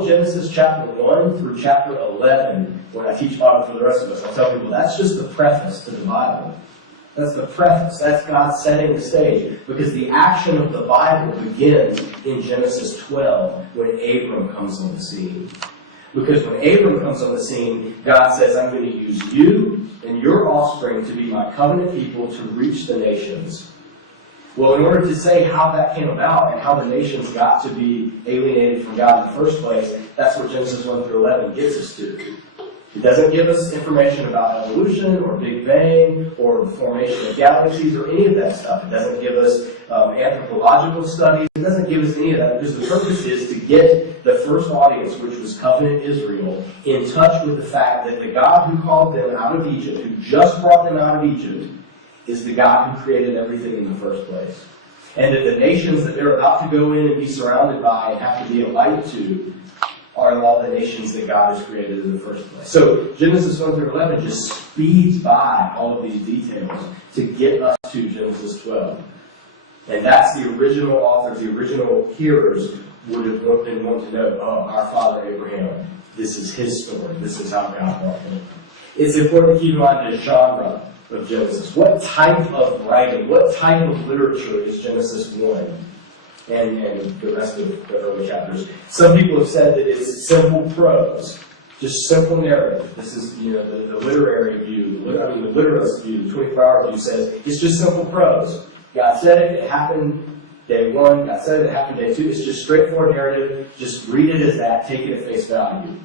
of Genesis chapter 1 through chapter 11, when I teach Bible for the rest of us, I tell people that's just the preface to the Bible. That's the preface. That's God setting the stage. Because the action of the Bible begins in Genesis 12 when Abram comes on the scene. Because when Abram comes on the scene, God says, I'm going to use you and your offspring to be my covenant people to reach the nations. Well, in order to say how that came about and how the nations got to be alienated from God in the first place, that's what Genesis 1 through 11 gets us to. It doesn't give us information about evolution or Big Bang or the formation of galaxies or any of that stuff. It doesn't give us anthropological studies. It doesn't give us any of that because the purpose is to get the first audience, which was covenant Israel, in touch with the fact that the God who called them out of Egypt, who just brought them out of Egypt, is the God who created everything in the first place. And that the nations that they're about to go in and be surrounded by and have to be a light to are all the nations that God has created in the first place. So Genesis 1 through 11 just speeds by all of these details to get us to Genesis 12. And that's the original authors, the original hearers would have been wanting to know, oh, our father Abraham, this is his story. This is how God brought him. It's important to keep in mind the genre of Genesis. What type of writing, what type of literature is Genesis 1? And the rest of the early chapters. Some people have said that it's simple prose, just simple narrative. This is, the literary view, the literalist view, the 24-hour view says it's just simple prose. God said it happened day one. God said it happened day two. It's just straightforward narrative. Just read it as that. Take it at face value.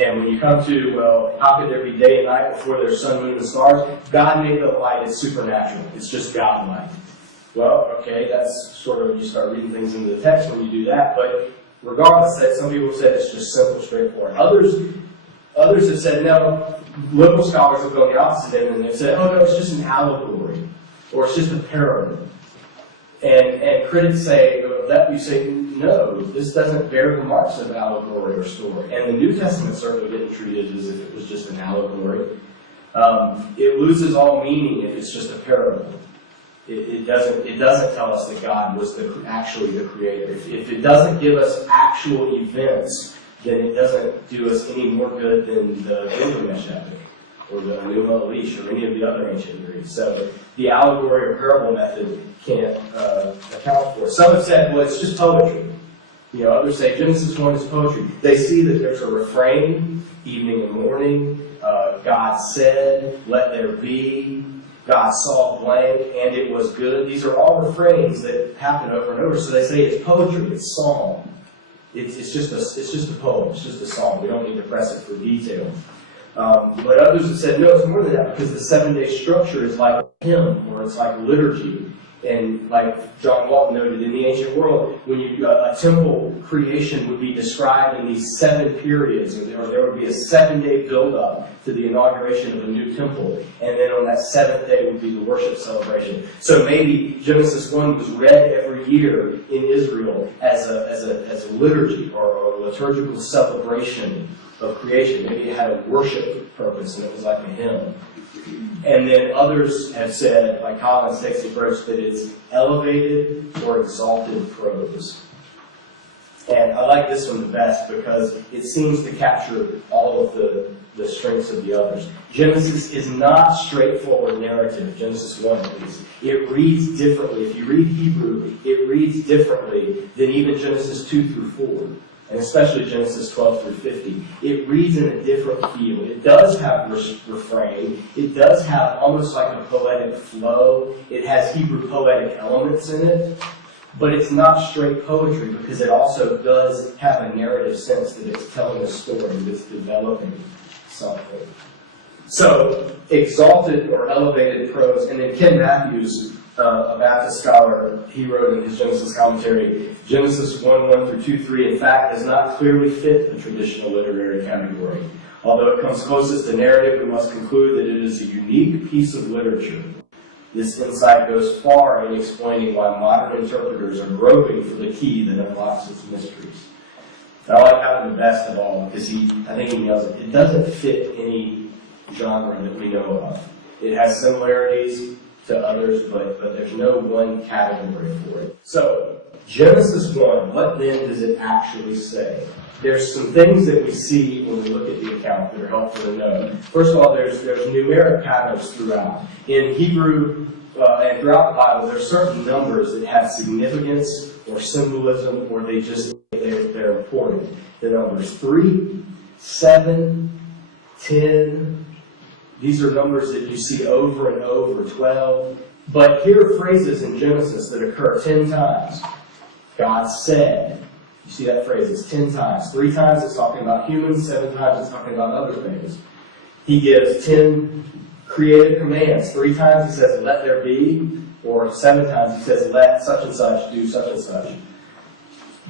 And when you come to, well, how could there be day and night before there's sun, moon, and stars? God made the light. It's supernatural. It's just God light. Well, okay, that's sort of, you start reading things into the text when you do that, but regardless, some people have said it's just simple, straightforward. Others have said, no, liberal scholars have gone the opposite end, and they've said, oh no, it's just an allegory, or it's just a parable. And critics say, no, this doesn't bear the marks of allegory or story. And the New Testament certainly didn't treat it as if it was just an allegory. It loses all meaning if it's just a parable. It doesn't tell us that God was actually the creator. If it doesn't give us actual events, then it doesn't do us any more good than the Gilgamesh epic or the Enuma Elish or any of the other ancient Greeks. So the allegory or parable method can't account for it. Some have said, well, it's just poetry. Others say Genesis 1 is poetry. They see that there's a refrain, evening and morning. God said, let there be. God saw blank, and it was good. These are all refrains that happen over and over. So they say it's poetry, it's song. It's just a poem. It's just a song. We don't need to press it for detail. But others have said no, it's more than that because the 7-day structure is like a hymn or it's like liturgy. And like John Walton noted, in the ancient world, when a temple creation would be described in these 7 periods, or there would be a 7-day build-up to the inauguration of a new temple, and then on that 7th day would be the worship celebration. So maybe Genesis 1 was read every year in Israel as a liturgy or a liturgical celebration of creation. Maybe it had a worship purpose, and it was like a hymn. And then others have said, like Collins takes the approach, that it's elevated or exalted prose. And I like this one the best because it seems to capture all of the strengths of the others. Genesis is not straightforward narrative, Genesis 1 at least. It reads differently. If you read Hebrew, it reads differently than even Genesis 2 through 4. And especially Genesis 12 through 50. It reads in a different feel. It does have refrain. It does have almost like a poetic flow. It has Hebrew poetic elements in it. But it's not straight poetry because it also does have a narrative sense that it's telling a story, that it's developing something. So, exalted or elevated prose. And then Ken Matthews, a Baptist scholar, he wrote in his Genesis commentary, Genesis 1:1 through 2:3, in fact, does not clearly fit the traditional literary category. Although it comes closest to narrative, we must conclude that it is a unique piece of literature. This insight goes far in explaining why modern interpreters are groping for the key that unlocks its mysteries. And I like having the best of all because I think he knows it. It doesn't fit any genre that we know of. It has similarities to others, but there's no one category for it. So, Genesis 1, what then does it actually say? There's some things that we see when we look at the account that are helpful to know. First of all, there's numeric patterns throughout. In Hebrew and throughout the Bible, there are certain numbers that have significance or symbolism, or they're important. The numbers 3, 7, 10. These are numbers that you see over and over, 12. But here are phrases in Genesis that occur 10 times. God said. You see that phrase, it's 10 times. 3 times it's talking about humans, 7 times it's talking about other things. He gives 10 creative commands. 3 times he says, let there be, or 7 times he says, let such and such do such and such.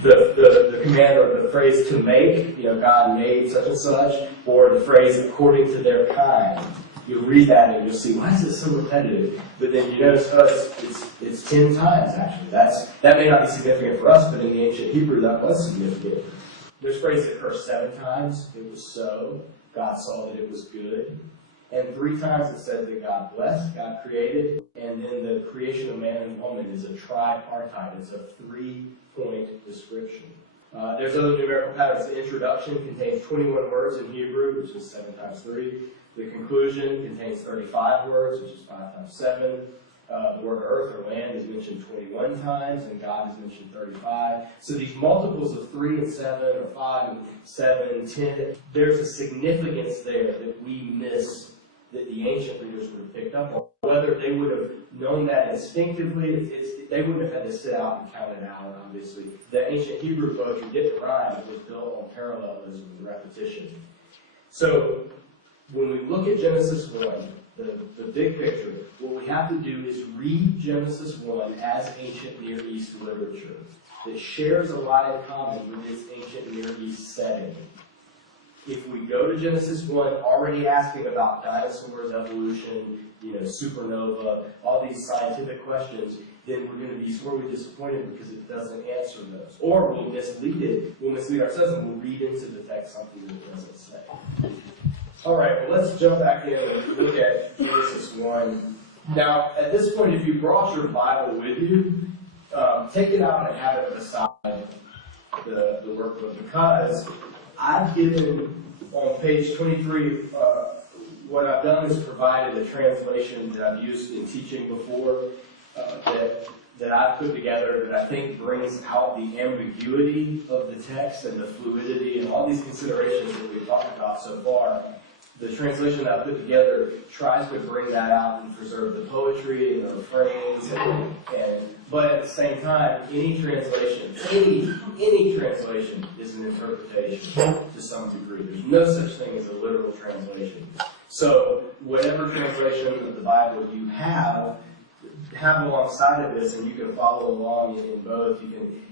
The command or the phrase to make, God made such and such, or the phrase according to their kind. You'll read that and you'll see, why is it so repetitive? But then you notice, it's 10 times actually. That may not be significant for us, but in the ancient Hebrew that was significant. There's phrases that occur 7 times. It was so. God saw that it was good. And 3 times it said that God blessed, God created, and then the creation of man and woman is a tripartite. It's a 3-point description. There's other numerical patterns. The introduction contains 21 words in Hebrew, which is 7 times 3. The conclusion contains 35 words, which is 5 times 7. The word earth or land is mentioned 21 times, and God is mentioned 35. So these multiples of 3 and 7, or 5 and 7, 10, there's a significance there that we miss, that the ancient readers would have picked up on. Whether they would have known that instinctively, they wouldn't have had to sit out and count it out, obviously. The ancient Hebrew poetry didn't rhyme. It was built on parallelism and repetition. So when we look at Genesis 1, the big picture, what we have to do is read Genesis 1 as ancient Near East literature that shares a lot in common with its ancient Near East setting. If we go to Genesis 1 already asking about dinosaurs, evolution, supernova, all these scientific questions, then we're going to be sorely disappointed because it doesn't answer those. Or we'll mislead ourselves and we'll read into the text something that it doesn't say. All right, well, let's jump back in and look at Genesis 1. Now, at this point, if you brought your Bible with you, take it out and have it beside the workbook, because I've given on page 23, what I've done is provided a translation that I've used in teaching before that I've put together that I think brings out the ambiguity of the text and the fluidity and all these considerations that we've talked about so far. The translation that I put together tries to bring that out and preserve the poetry and the refrains, but at the same time, any translation is an interpretation to some degree. There's no such thing as a literal translation. So whatever translation of the Bible you have alongside of this, and you can follow along in both. You can,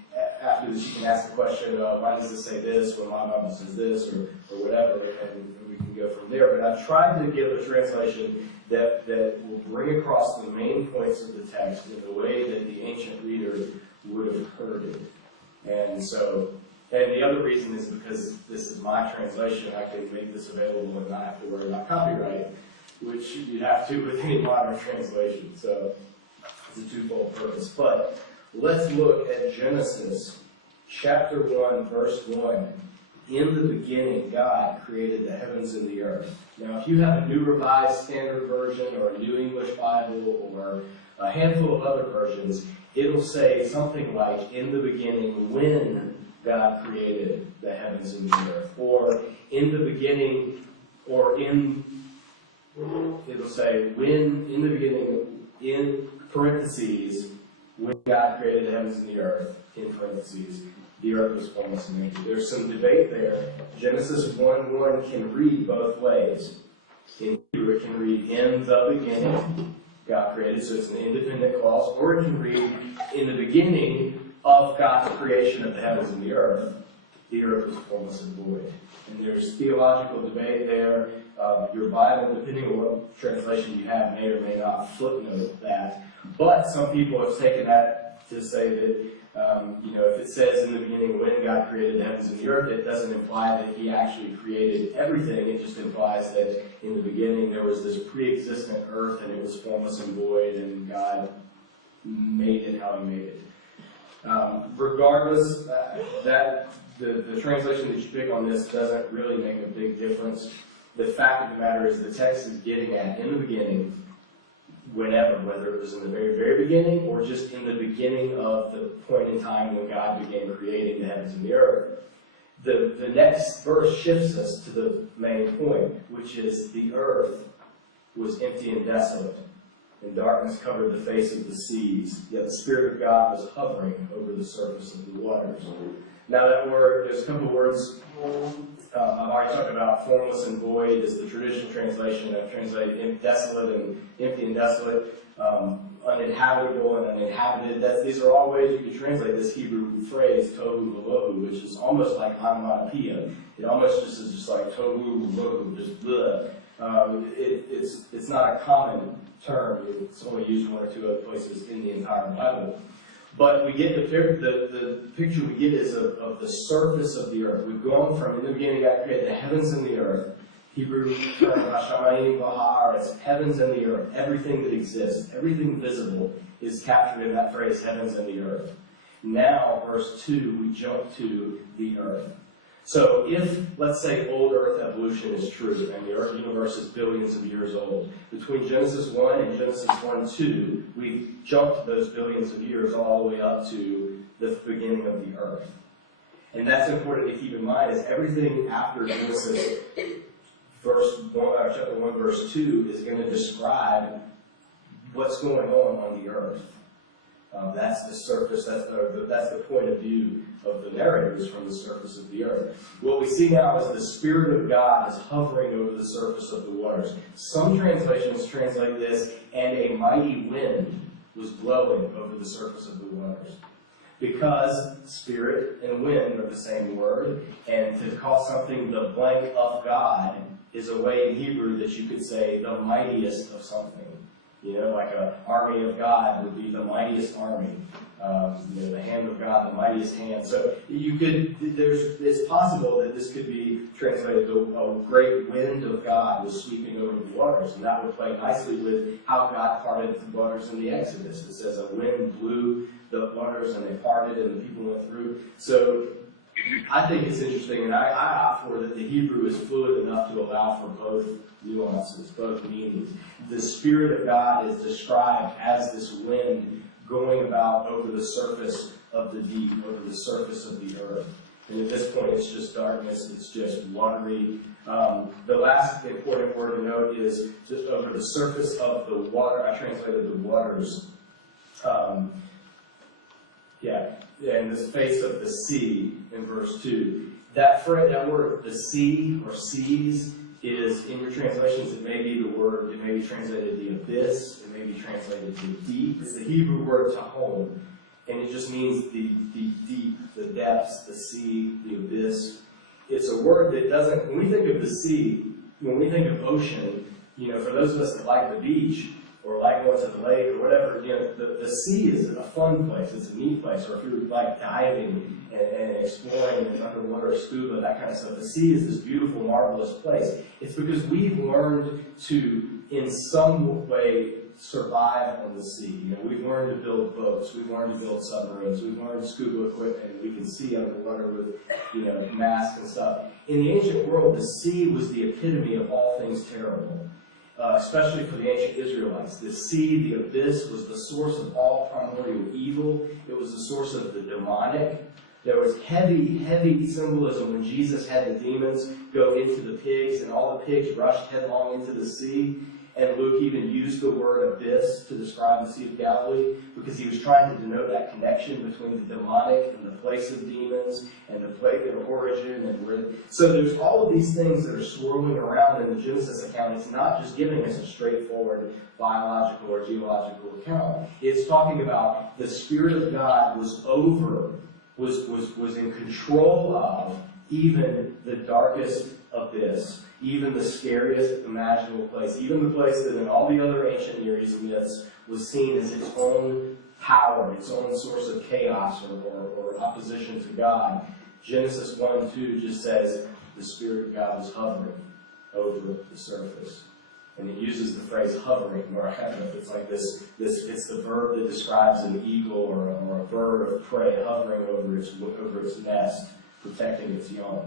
after this, you can ask the question, why does it say this when my Bible says this, or whatever, and we can go from there. But I've tried to give a translation that will bring across the main points of the text in the way that the ancient reader would have heard it. And the other reason is because this is my translation, I can make this available and not have to worry about copyright, which you'd have to with any modern translation. So it's a twofold purpose. But let's look at Genesis chapter 1, verse 1. In the beginning, God created the heavens and the earth. Now, if you have a New Revised Standard Version or a New English Bible or a handful of other versions, it'll say something like, in the beginning, when God created the heavens and the earth. Or in the beginning, or it'll say, when, in the beginning, in parentheses, when God created the heavens and the earth, in parentheses, the earth was formless and empty. There's some debate there. Genesis 1:1 can read both ways. In Hebrew, it can read, in the beginning, God created, so it's an independent clause, or it can read, in the beginning of God's creation of the heavens and the earth was formless and void. And there's theological debate there. Your Bible, depending on what translation you have, may or may not footnote that. But some people have taken that to say that, if it says in the beginning when God created the heavens and the earth, it doesn't imply that He actually created everything. It just implies that in the beginning there was this pre-existent earth and it was formless and void, and God made it how He made it. Regardless, that the translation that you pick on this doesn't really make a big difference. The fact of the matter is the text is getting at, in the beginning, whenever, whether it was in the very, very beginning or just in the beginning of the point in time when God began creating the heavens and the earth. The next verse shifts us to the main point, which is the earth was empty and desolate, and darkness covered the face of the seas, yet the Spirit of God was hovering over the surface of the waters. Now that word, there's a couple of words I've already talked about. Formless and void is the traditional translation. I've translated desolate and empty and desolate, uninhabitable and uninhabited. These are all ways you can translate this Hebrew phrase, tohu vavohu, which is almost like onomatopoeia. It almost just is just like tohu vavohu, just blah. It's not a common term. It's only used one or two other places in the entire Bible. But we get the picture we get is of the surface of the earth. We've gone from, in the beginning, God created the heavens and the earth. Hebrew term, hashamayim v'ha'ar, it's heavens and the earth. Everything that exists, everything visible is captured in that phrase, heavens and the earth. Now, verse 2, we jump to the earth. So if, let's say, old earth evolution is true, and the earth universe is billions of years old, between Genesis 1 and Genesis 1-2, we've jumped those billions of years all the way up to the beginning of the earth. And that's important to keep in mind, is everything after Genesis chapter 1, verse 2 is going to describe what's going on the earth. That's the surface, that's the point of view of the narrators from the surface of the earth. What we see now is the Spirit of God is hovering over the surface of the waters. Some translations translate this, and a mighty wind was blowing over the surface of the waters. Because spirit and wind are the same word, and to call something the blank of God is a way in Hebrew that you could say the mightiest of something. You know, like an army of God would be the mightiest army. The hand of God, the mightiest hand. So you could, it's possible that this could be translated to a great wind of God was sweeping over the waters, and that would play nicely with how God parted the waters in the Exodus. It says a wind blew the waters and they parted and the people went through. So I think it's interesting, and I opt for that the Hebrew is fluid enough to allow for both nuances, both meanings. The Spirit of God is described as this wind going about over the surface of the deep, over the surface of the earth. And at this point, it's just darkness, it's just watery. The last important word to note is just over the surface of the water. I translated the waters. And this face of the sea in verse 2. That word, the sea or seas, is in your translations, it may be the word, it may be translated the abyss, it may be translated the deep. It's the Hebrew word tahom, and it just means the deep, the depths, the sea, the abyss. It's a word that doesn't, when we think of the sea, when we think of ocean, you know, for those of us that like the beach, or like going to the lake, or whatever, you know, the sea is a fun place, it's a neat place, or if you like diving and exploring and underwater scuba, that kind of stuff, the sea is this beautiful, marvelous place. It's because we've learned to, in some way, survive on the sea. You know, we've learned to build boats, we've learned to build submarines, we've learned scuba equipment, we can see underwater with, you know, masks and stuff. In the ancient world, the sea was the epitome of all things terrible. Especially for the ancient Israelites. The sea, the abyss, was the source of all primordial evil. It was the source of the demonic. There was heavy, heavy symbolism when Jesus had the demons go into the pigs, and all the pigs rushed headlong into the sea. And Luke even used the word abyss to describe the Sea of Galilee, because he was trying to denote that connection between the demonic and the place of demons, and the place of origin. So there's all of these things that are swirling around in the Genesis account. It's not just giving us a straightforward biological or geological account. It's talking about the Spirit of God was in control of even the darkest abyss, even the scariest imaginable place, even the place that in all the other ancient Near East myths was seen as its own power, its own source of chaos or opposition to God. Genesis 1-2 just says the Spirit of God was hovering over the surface. And it uses the phrase hovering, or I don't know if it's like this it's the verb that describes an eagle or a bird of prey hovering over its nest, protecting its young.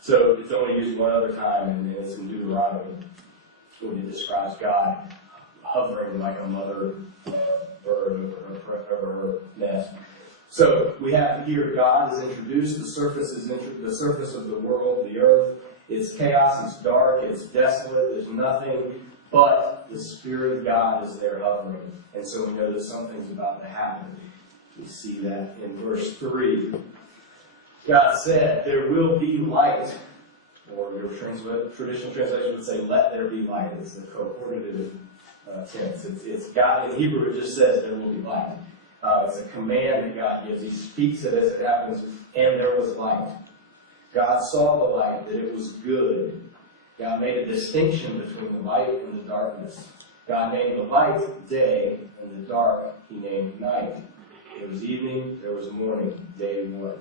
So it's only used one other time, and it's in Deuteronomy, when it describes God hovering like a mother bird over her nest. So we have here God is introduced. The surface of the world, the earth. It's chaos, it's dark, it's desolate, there's nothing, but the Spirit of God is there hovering. And so we know that something's about to happen. We see that in verse 3. God said, there will be light, or your traditional translation would say, let there be light. It's the coordinative tense. It's God, in Hebrew it just says there will be light. It's a command that God gives. He speaks it as it happens, and there was light. God saw the light, that it was good. God made a distinction between the light and the darkness. God named the light day, and the dark he named night. There was evening, there was morning, day one.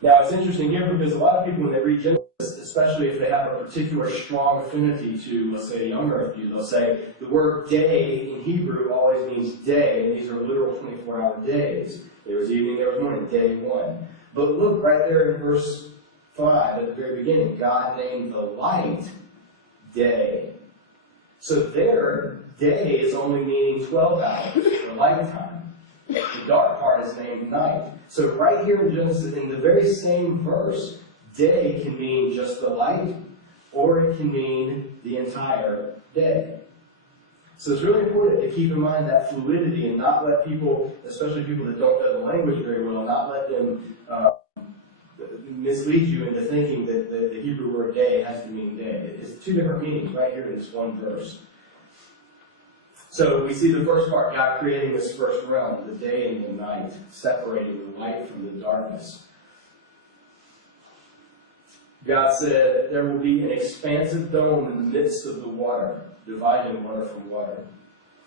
Now it's interesting here because a lot of people when they read Genesis, especially if they have a particular strong affinity to, let's say, a young earth view, they'll say the word day in Hebrew always means day, and these are literal 24-hour days. There was evening, there was morning, day one. But look right there in verse 5 at the very beginning. God named the light day. So there, day is only meaning 12 hours, or light time. The dark part is named night. So right here in Genesis, in the very same verse, day can mean just the light, or it can mean the entire day. So it's really important to keep in mind that fluidity and not let people, especially people that don't know the language very well, not let them mislead you into thinking that the Hebrew word day has to mean day. It's two different meanings right here in this one verse. So we see the first part, God creating this first realm, the day and the night, separating the light from the darkness. God said, there will be an expansive dome in the midst of the water, dividing water from water.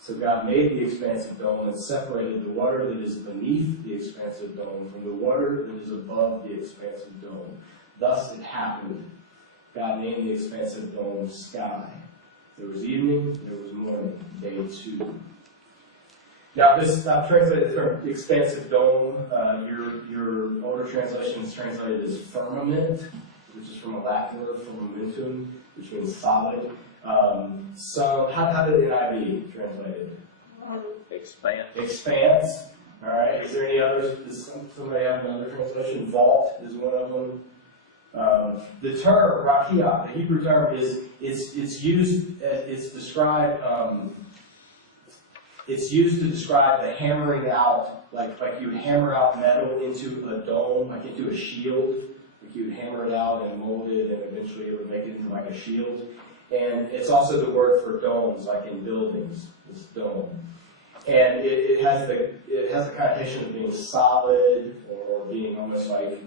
So God made the expansive dome and separated the water that is beneath the expansive dome from the water that is above the expansive dome. Thus it happened. God named the expansive dome sky. There was evening, there was morning, day 2. Now this, I've translated the term expansive dome. Your older translation is translated as firmament, which is from a Latin word, firmamentum, which means solid. So how did NIV translate it? Expanse. Expanse. All right. Is there any others? Does somebody have another translation? Vault is one of them. The term rakia, the Hebrew term, it's used. It's described. It's used to describe the hammering out, like you hammer out metal into a dome, like into a shield. Like you would hammer it out and mold it, and eventually it would make it into like a shield. And it's also the word for domes, like in buildings, this dome. And it has the connotation of being solid or being almost like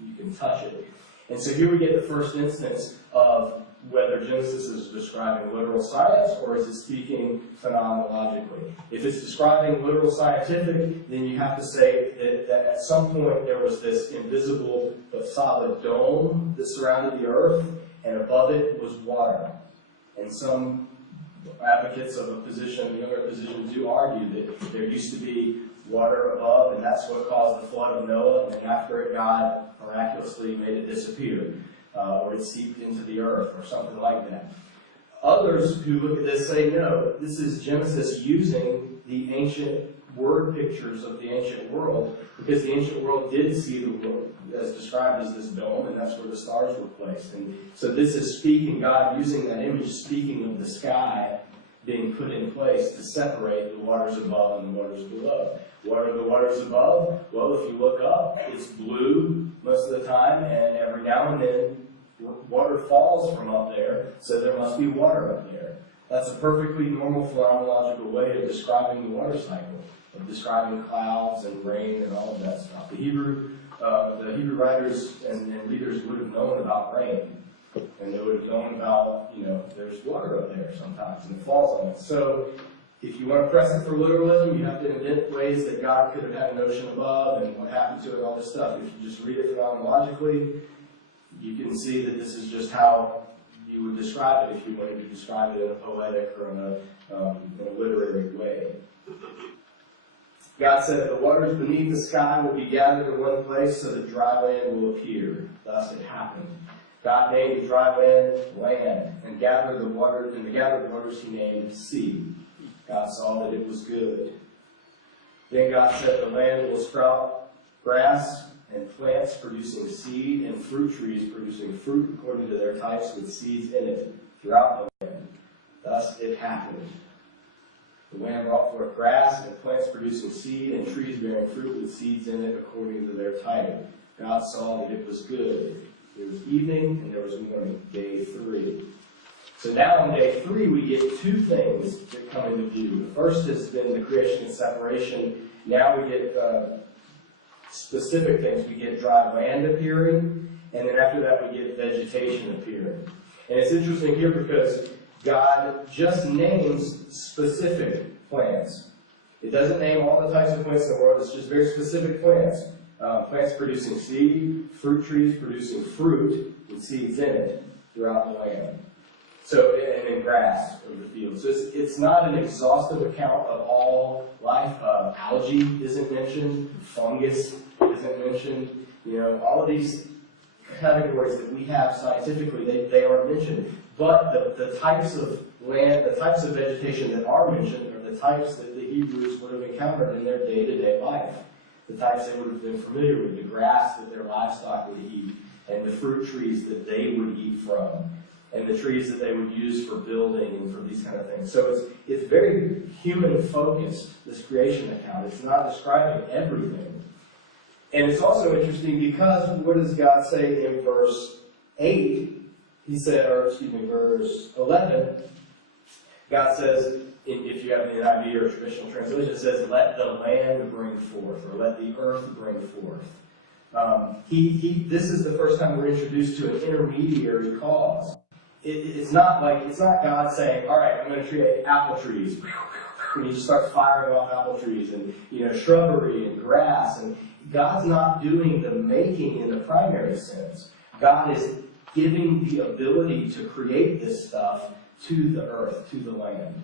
you can touch it. And so here we get the first instance of whether Genesis is describing literal science or is it speaking phenomenologically. If it's describing literal scientific, then you have to say that at some point there was this invisible but solid dome that surrounded the earth, and above it was water. And some advocates of a position, the younger position, do argue that there used to be water above, and that's what caused the flood of Noah, and after it, God miraculously made it disappear, or it seeped into the earth, or something like that. Others who look at this say, no, this is Genesis using the ancient word pictures of the ancient world, because the ancient world did see the world as described as this dome, and that's where the stars were placed. And so this is speaking, God using that image, speaking of the sky being put in place to separate the waters above and the waters below. What are the waters above? Well, if you look up, it's blue most of the time, and every now and then water falls from up there, so there must be water up there. That's a perfectly normal phenomenological way of describing the water cycle, of describing clouds and rain and all of that stuff. The Hebrew writers and leaders would have known about rain, and they would have known about, there's water up there sometimes, and it falls on it. So if you want to press it for literalism, you have to invent ways that God could have had an ocean above and what happened to it, all this stuff. If you just read it phenomenologically, you can see that this is just how you would describe it if you wanted to describe it in a poetic or in a literary way. God said, the waters beneath the sky will be gathered in one place so that dry land will appear. Thus it happened. God named the dry land, and gathered the water, and the gathered waters he named sea. God saw that it was good. Then God said, the land will sprout grass and plants producing seed, and fruit trees producing fruit according to their types with seeds in it throughout the land. Thus it happened. The land brought forth grass and plants producing seed, and trees bearing fruit with seeds in it according to their type. God saw that it was good. There was evening and there was morning, day 3. So now on day 3 we get 2 things that come into view. The first has been the creation and separation. Now we get specific things. We get dry land appearing, and then after that we get vegetation appearing. And it's interesting here because God just names specific plants. It doesn't name all the types of plants in the world, it's just very specific plants. Plants producing seed, fruit trees producing fruit with seeds in it throughout the land. So, and then grass of the field. So it's not an exhaustive account of all life. Algae isn't mentioned, fungus isn't mentioned. You know, all of these categories that we have scientifically, they aren't mentioned. But the types of land, the types of vegetation that are mentioned are the types that the Hebrews would have encountered in their day-to-day life. The types they would have been familiar with, the grass that their livestock would eat, and the fruit trees that they would eat from, and the trees that they would use for building and for these kind of things. So it's very human-focused, this creation account. It's not describing everything. And it's also interesting because what does God say in verse 8? He said, verse 11, God says, if you have the NIV or traditional translation, it says, let the land bring forth, or let the earth bring forth. This is the first time we're introduced to an intermediary cause. It's not God saying, all right, I'm going to create apple trees. And he just starts firing off apple trees and, shrubbery and grass. And God's not doing the making in the primary sense. God is giving the ability to create this stuff to the earth, to the land.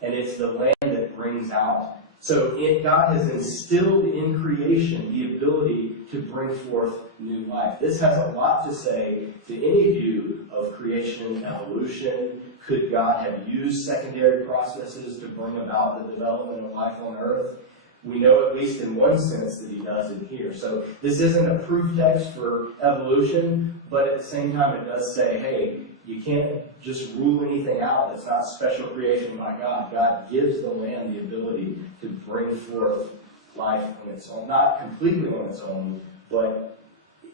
And it's the land that brings out. So God has instilled in creation the ability to bring forth new life. This has a lot to say to any view of creation, evolution. Could God have used secondary processes to bring about the development of life on earth? We know at least in one sense that he does it here. So this isn't a proof text for evolution, but at the same time it does say, hey, you can't just rule anything out that's not special creation by God. God gives the land the ability to bring forth life on its own. Not completely on its own, but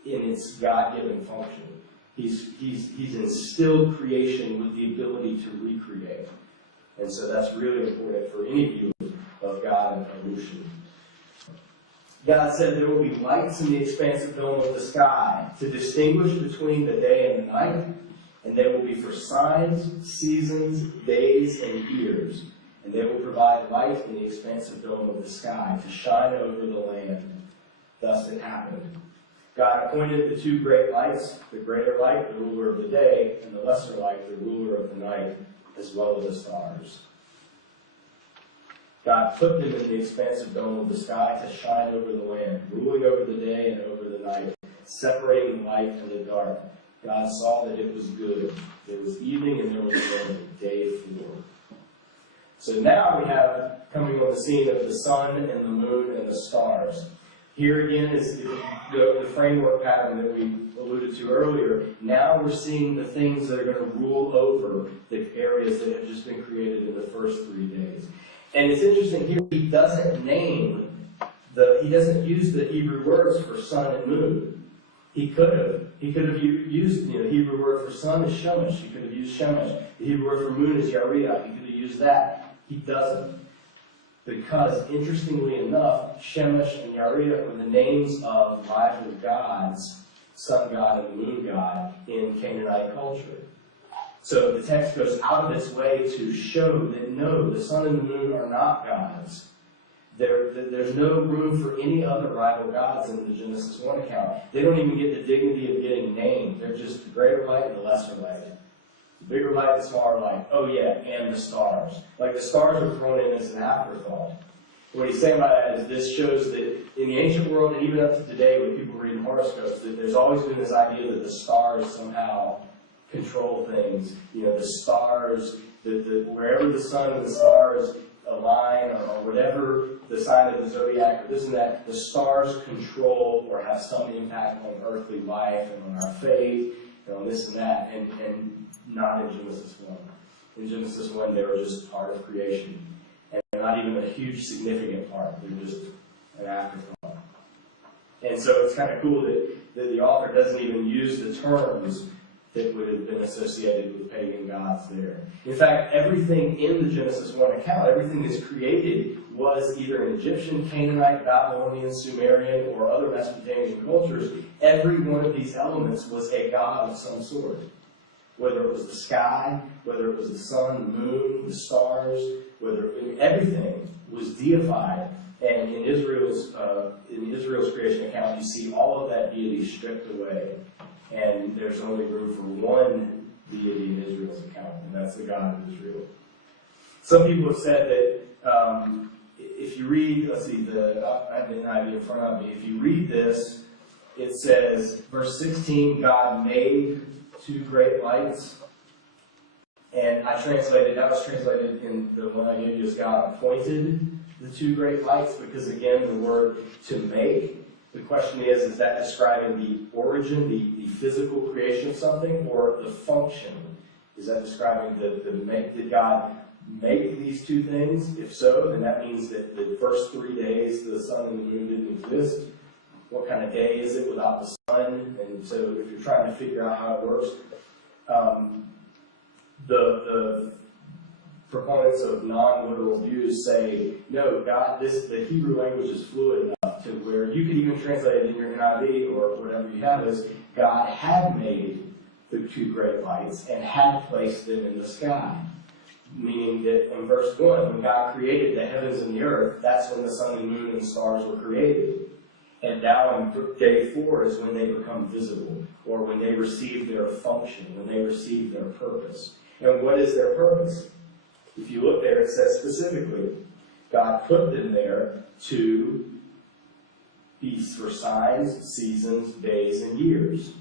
in its God-given function. He's instilled creation with the ability to recreate. And so that's really important for any view of God and evolution. God said there will be lights in the expansive dome of the sky to distinguish between the day and the night, and they will be for signs, seasons, days, and years. And they will provide light in the expansive dome of the sky to shine over the land. Thus it happened. God appointed the 2 great lights, the greater light, the ruler of the day, and the lesser light, the ruler of the night, as well as the stars. God put them in the expansive dome of the sky to shine over the land, ruling over the day and over the night, separating the light and the dark. God saw that it was good. There was evening and there was morning, day 4. So now we have coming on the scene of the sun and the moon and the stars. Here again is the framework pattern that we alluded to earlier. Now we're seeing the things that are going to rule over the areas that have just been created in the first 3 days. And it's interesting here, he doesn't use the Hebrew words for sun and moon. He could have used, the Hebrew word for sun is shemesh. He could have used shemesh. The Hebrew word for moon is yariyah. He could have used that. He doesn't. Because, interestingly enough, shemesh and yariyah were the names of rival gods, sun god and the moon god, in Canaanite culture. So the text goes out of its way to show that no, the sun and the moon are not gods. There's no room for any other rival gods in the Genesis 1 account. They don't even get the dignity of getting named. They're just the greater light and the lesser light. The bigger light, the smaller light. Oh yeah, and the stars. Like the stars are thrown in as an afterthought. What he's saying by that is this shows that in the ancient world, and even up to today when people read horoscopes, that there's always been this idea that the stars somehow control things. You know, the stars, wherever the sun and the stars align, or whatever the sign of the zodiac, or this and that, the stars control or have some impact on earthly life and on our faith, and on this and that, and not in Genesis 1. In Genesis 1, they were just part of creation. And they're not even a huge significant part. They're just an afterthought. And so it's kind of cool that the author doesn't even use the terms that would have been associated with pagan gods there. In fact, everything in the Genesis 1 account, everything that's created was either an Egyptian, Canaanite, Babylonian, Sumerian, or other Mesopotamian cultures. Every one of these elements was a god of some sort. Whether it was the sky, whether it was the sun, the moon, the stars, everything was deified. And in Israel's creation account, you see all of that deity stripped away. And there's only room for one deity in Israel's account, and that's the God of Israel. Some people have said that if you read, let's see, I have the NIV in front of me. If you read this, it says, verse 16, God made two great lights. And that was translated in the one I gave you as God appointed the two great lights, because again, the word to make, the question is that describing the origin, the physical creation of something, or the function? Is that describing did God make these two things? If so, then that means that the first 3 days the sun and the moon didn't exist. What kind of day is it without the sun? And so if you're trying to figure out how it works, the proponents of non-literal views say, no, the Hebrew language is fluid enough to where you could even translate it in your NIV or whatever you have as God had made the two great lights and had placed them in the sky. Meaning that in verse 1, when God created the heavens and the earth, that's when the sun and moon and stars were created. And now in day 4 is when they become visible, or when they receive their function, when they receive their purpose. And what is their purpose? If you look there, it says specifically, God put them there to be for signs, seasons, days, and years.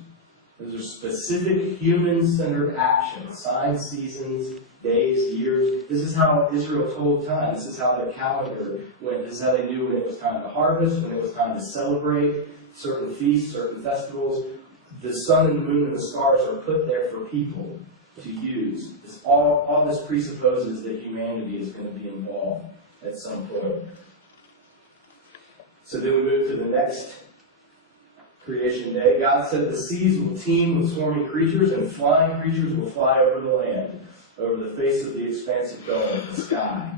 Those are specific human-centered actions. Signs, seasons, days, years. This is how Israel told time. This is how their calendar went. This is how they knew when it was time to harvest, when it was time to celebrate certain feasts, certain festivals. The sun and the moon and the stars are put there for people to use. All this presupposes that humanity is going to be involved at some point. So then we move to the next creation day. God said the seas will teem with swarming creatures, and flying creatures will fly over the land, over the face of the expansive dome, the sky.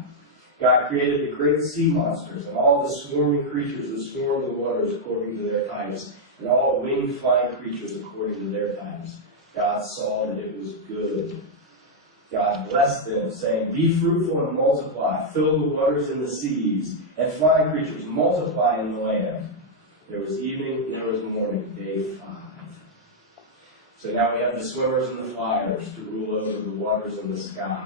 God created the great sea monsters, and all the swarming creatures that swarm the waters according to their types, and all winged flying creatures according to their types. God saw that it was good. God blessed them, saying, be fruitful and multiply, fill the waters in the seas, and flying creatures multiply in the land. There was evening, and there was morning, day 5. So now we have the swimmers and the flyers to rule over the waters and the sky.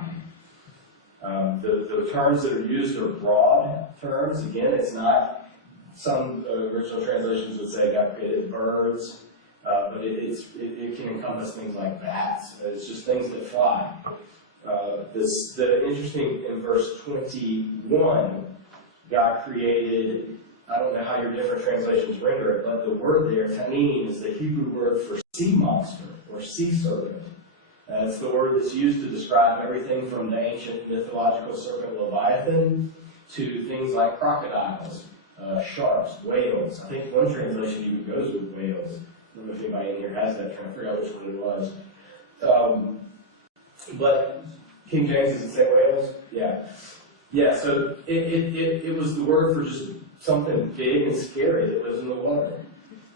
The terms that are used are broad terms. Again, it's not, some original translations would say God created birds, but it can encompass things like bats. It's just things that fly. The interesting, in verse 21, God created, I don't know how your different translations render it, but the word there, tanin, is the Hebrew word for sea monster or sea serpent. It's the word that's used to describe everything from the ancient mythological serpent Leviathan to things like crocodiles, sharks, whales. I think one translation even goes with whales. I don't know if anybody in here has that. I'm trying to figure out which one it was. But King James, does it say whales? Yeah. Yeah, so it was the word for just something big and scary that lives in the water.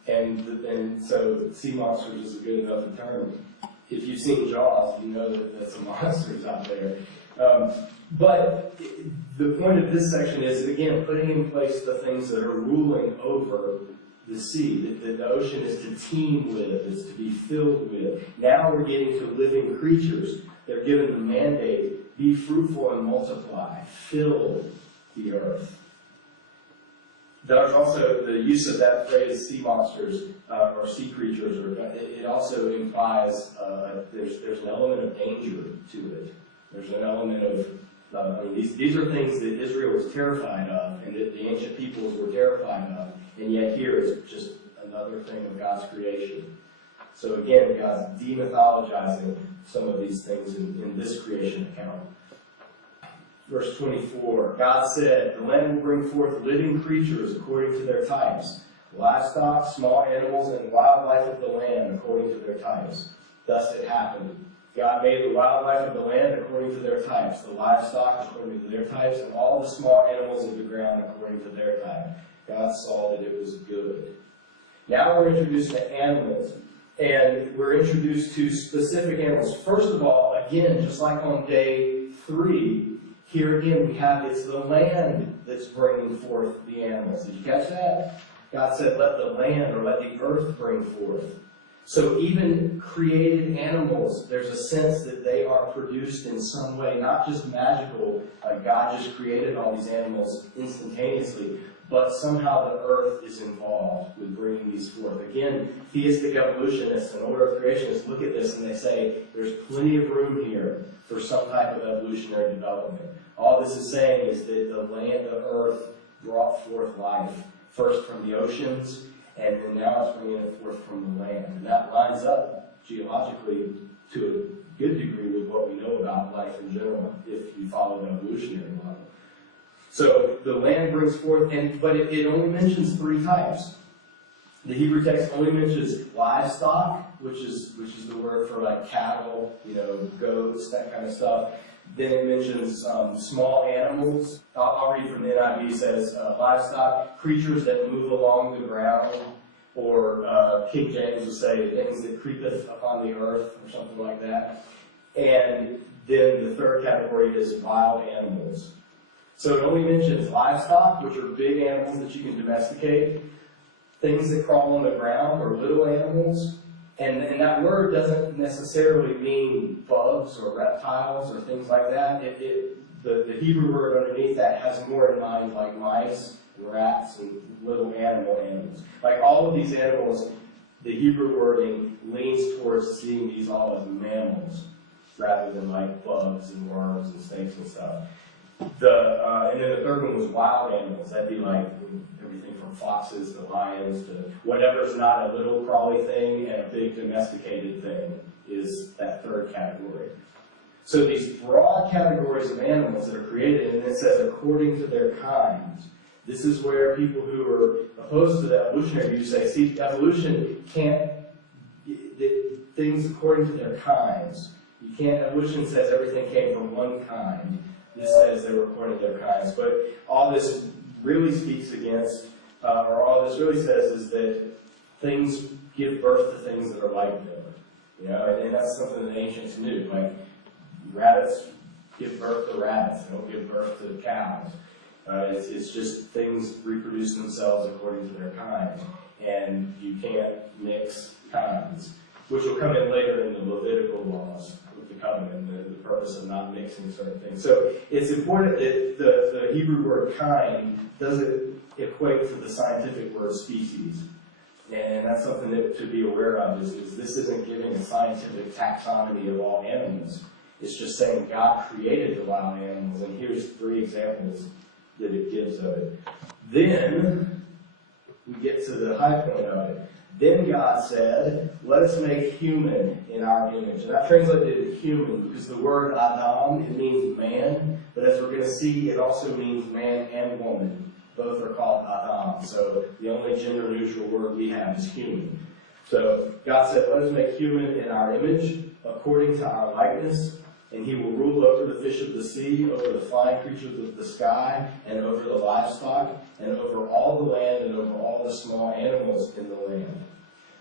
And so sea monsters is a good enough term. If you've seen Jaws, you know that there's some monsters out there. But the point of this section is, again, putting in place the things that are ruling over the sea, that the ocean is to teem with, is to be filled with. Now we're getting to living creatures. They're given the mandate, be fruitful and multiply, fill the earth. There's also the use of that phrase, sea monsters, or sea creatures, or it also implies there's an element of danger to it. There's an element of, these are things that Israel was terrified of, and that the ancient peoples were terrified of, and yet here is just another thing of God's creation. So again, God's demythologizing some of these things in this creation account. Verse 24, God said, the land will bring forth living creatures according to their types, livestock, small animals, and wildlife of the land according to their types. Thus it happened. God made the wildlife of the land according to their types, the livestock according to their types, and all the small animals of the ground according to their type. God saw that it was good. Now we're introduced to animals, and we're introduced to specific animals. First of all, again, just like on day 3, here again we have it's the land that's bringing forth the animals. Did you catch that? God said, let the land, or let the earth bring forth. So even created animals, there's a sense that they are produced in some way, not just magical, like God just created all these animals instantaneously, but somehow the earth is involved with bringing these forth. Again, theistic evolutionists and order of creationists look at this and they say, there's plenty of room here for some type of evolutionary development. All this is saying is that the land, the earth, brought forth life, first from the oceans, and then now it's bringing it forth from the land. And that lines up geologically to a good degree with what we know about life in general, if you follow the evolutionary model. So the land brings forth, but it only mentions 3 types. The Hebrew text only mentions livestock, which is the word for like cattle, goats, that kind of stuff. Then it mentions small animals. I'll read from the NIV. It says livestock, creatures that move along the ground, or King James would say things that creepeth upon the earth, or something like that. And then the third category is wild animals. So it only mentions livestock, which are big animals that you can domesticate, things that crawl on the ground, or little animals. And that word doesn't necessarily mean bugs or reptiles or things like that. The Hebrew word underneath that has more in mind like mice and rats and little animals. Like all of these animals, the Hebrew wording leans towards seeing these all as mammals rather than like bugs and worms and snakes and stuff. And then the third one was wild animals. That'd be like everything from foxes to lions to whatever's not a little crawly thing and a big domesticated thing is that third category. So these broad categories of animals that are created, and it says according to their kinds. This is where people who are opposed to the evolutionary view say, see, evolution can't, things according to their kinds. You can't, evolution says everything came from one kind. This says they were according to their kinds. But all this really speaks against, or all this really says is that things give birth to things that are like them. And that's something that the ancients knew. Like, rabbits give birth to rabbits. They don't give birth to cows. It's just things reproduce themselves according to their kind. And you can't mix kinds, which will come in later in the Levitical laws with the covenant, the purpose of not mixing certain things. So it's important that the Hebrew word kind doesn't equate to the scientific word species. And that's something that to be aware of, is this isn't giving a scientific taxonomy of all animals. It's just saying God created the wild animals, and here's 3 examples that it gives of it. Then we get to the high point of it. Then God said, let us make human in our image. And I translated human because the word Adam, it means man, but as we're going to see, it also means man and woman. Both are called Adam. So the only gender neutral word we have is human. So God said, let us make human in our image, according to our likeness, and he will rule over the fish of the sea, over the flying creatures of the sky, and over the livestock, and over all the land, and over all the small animals in the land.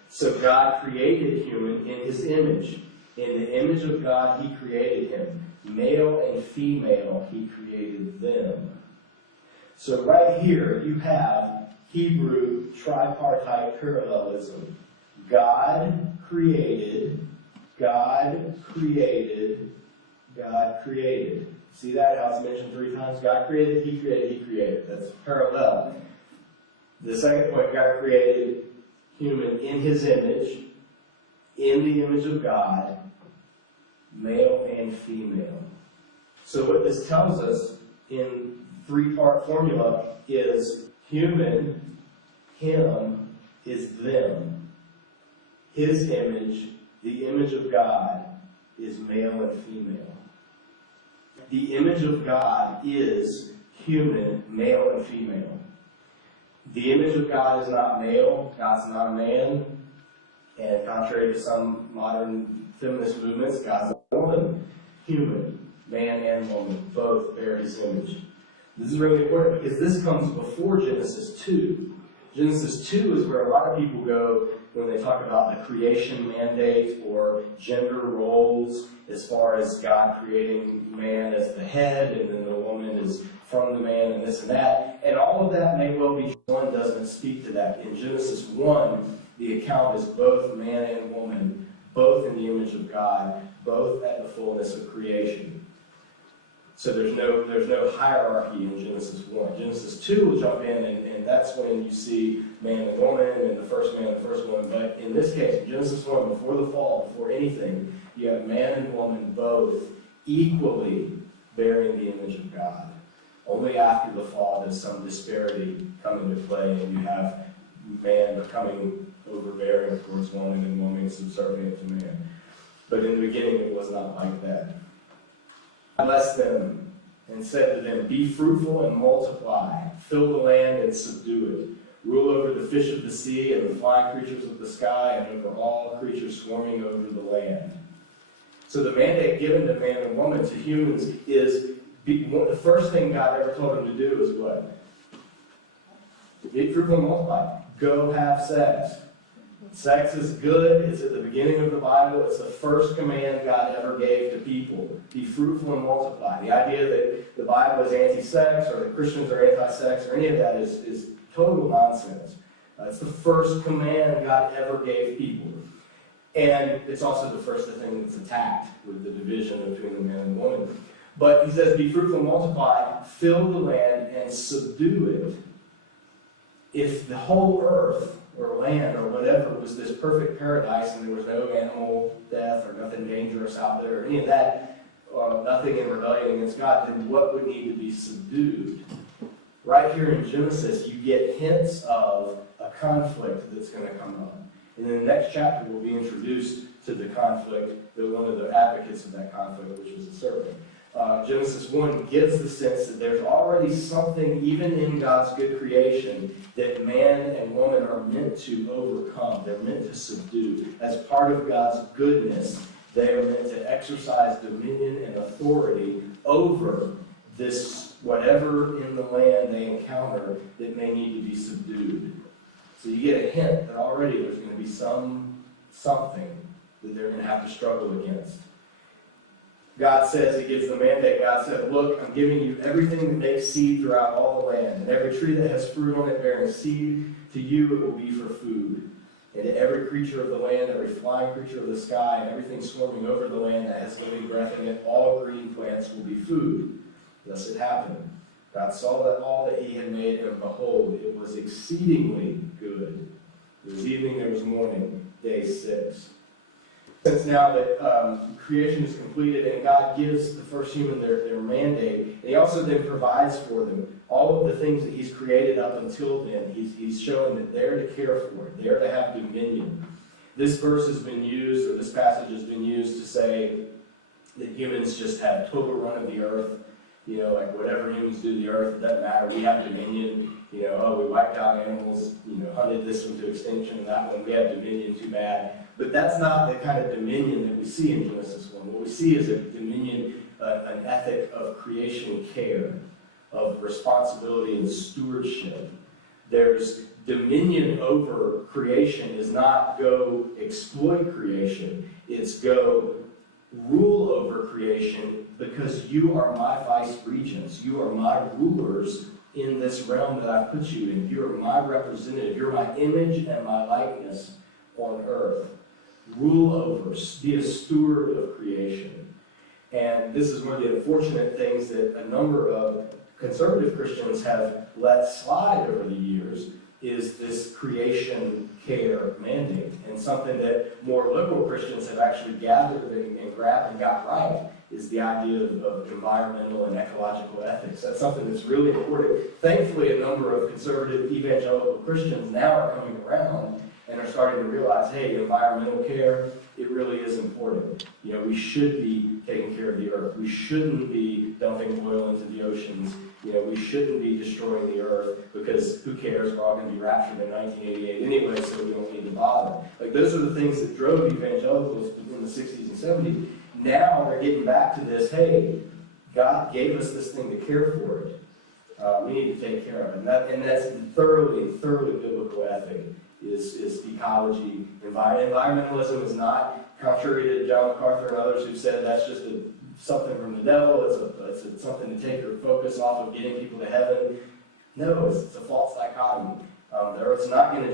So God created human in his image. In the image of God he created him. Male and female he created them. So right here you have Hebrew tripartite parallelism. God created, God created, God created. See that? How it's mentioned 3 times? God created, He created, He created. That's parallel. The second point, God created human in His image, in the image of God, male and female. So what this tells us in 3-part formula is human, him, is them. His image, the image of God, is male and female. The image of God is human, male and female. The image of God is not male, God's not a man, and contrary to some modern feminist movements, God's a woman. Human, man and woman, both bear His image. This is really important because this comes before Genesis 2. Genesis 2 is where a lot of people go when they talk about the creation mandate or gender roles, as far as God creating man as the head and then the woman is from the man and this and that. And all of that may well be, one doesn't speak to that. In Genesis 1, the account is both man and woman, both in the image of God, both at the fullness of creation. So there's no hierarchy in Genesis 1. Genesis 2 will jump in, and that's when you see man and woman, and the first man and the first woman. But in this case, in Genesis 1, before the fall, before anything, you have man and woman both equally bearing the image of God. Only after the fall does some disparity come into play, and you have man becoming overbearing towards woman and woman subservient to man. But in the beginning, it was not like that. God blessed them and said to them, "Be fruitful and multiply, fill the land and subdue it. Rule over the fish of the sea and the flying creatures of the sky and over all creatures swarming over the land." So the mandate given to man and woman, to humans, is the first thing God ever told them to do is what? Be fruitful and multiply. Go have sex. Sex is good. It's at the beginning of the Bible. It's the first command God ever gave to people. Be fruitful and multiply. The idea that the Bible is anti-sex or that Christians are anti-sex or any of that is total nonsense. It's the first command God ever gave people. And it's also the first thing that's attacked with the division between the man and the woman. But he says, be fruitful and multiply, fill the land and subdue it. If the whole earth or land or whatever was this perfect paradise and there was no animal death or nothing dangerous out there or any of that, nothing in rebellion against God, then what would need to be subdued? Right here in Genesis, you get hints of a conflict that's going to come up. And in the next chapter, we'll be introduced to the conflict, one of the advocates of that conflict, which was the serpent. Genesis 1 gives the sense that there's already something, even in God's good creation, that man and woman are meant to overcome. They're meant to subdue. As part of God's goodness, they are meant to exercise dominion and authority over this, whatever in the land they encounter that may need to be subdued. So you get a hint that already there's going to be something that they're going to have to struggle against. God says, He gives the mandate. God said, look, I'm giving you everything that makes seed throughout all the land. And every tree that has fruit on it bearing seed, to you it will be for food. And to every creature of the land, every flying creature of the sky, and everything swarming over the land that has living breath in it, all green plants will be food. Thus it happened. God saw that all that He had made, and behold, it was exceedingly good. There was evening, there was morning, day 6. Since now that creation is completed and God gives the first human their mandate, and He also then provides for them all of the things that He's created up until then. He's showing that they're to care for it, they're to have dominion. This verse has been used, or this passage has been used to say that humans just have total run of the earth. You know, like whatever humans do to the earth, it doesn't matter. We have dominion. You know, we wiped out animals, hunted this one to extinction, and that one, we have dominion, too bad. But that's not the kind of dominion that we see in Genesis 1. What we see is a dominion, an ethic of creation care, of responsibility and stewardship. There's dominion over creation is not go exploit creation. It's go rule over creation because you are my vice regents. You are my rulers in this realm that I've put you in. You're my representative. You're my image and my likeness on earth. Rule over, be a steward of creation. And this is one of the unfortunate things that a number of conservative Christians have let slide over the years, is this creation care mandate, and something that more liberal Christians have actually gathered and grabbed and got right is the idea of environmental and ecological ethics. That's something that's really important. Thankfully, a number of conservative evangelical Christians now are coming around and are starting to realize, hey, environmental care, it really is important. You know, we should be taking care of the earth. We shouldn't be dumping oil into the oceans. You know, we shouldn't be destroying the earth, because who cares? We're all going to be raptured in 1988 anyway, so we don't need to bother. Like, those are the things that drove evangelicals in the 60s and 70s. Now they're getting back to this, hey, God gave us this thing to care for it. We need to take care of it. And that's thoroughly biblical ethic, is ecology. Environmentalism is not, contrary to John MacArthur and others who've said that's just something from the devil, it's something to take your focus off of getting people to heaven. No, it's a false dichotomy. The earth's not going to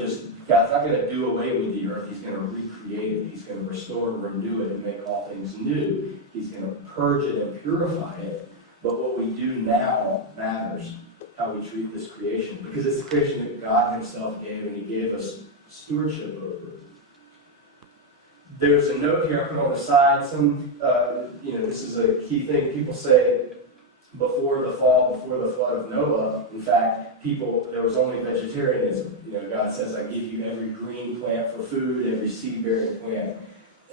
God's not going to do away with the earth. He's going to recreate it. He's going to restore and renew it and make all things new. He's going to purge it and purify it. But what we do now matters, how we treat this creation, because it's the creation that God himself gave, and he gave us stewardship over it. There's a note here I put on the side. This is a key thing. People say before the fall, before the flood of Noah, in fact, there was only vegetarianism. You know, God says, I give you every green plant for food, every seed-bearing plant.